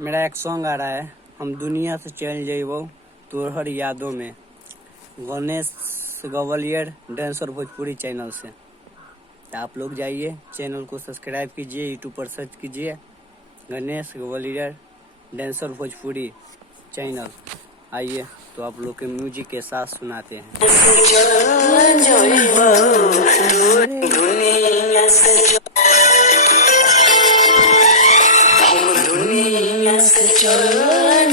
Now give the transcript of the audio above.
मेरा एक सॉन्ग आ रहा है, हम दुनिया से चल जाइबो तोहर यादों में, गणेश गवलियर डांसर भोजपुरी चैनल से। तो आप लोग जाइए, चैनल को सब्सक्राइब कीजिए, यूट्यूब पर सर्च कीजिए गणेश गवलियर डांसर भोजपुरी चैनल। आइए तो आप लोग के म्यूजिक के साथ सुनाते हैं। दुनिया से चल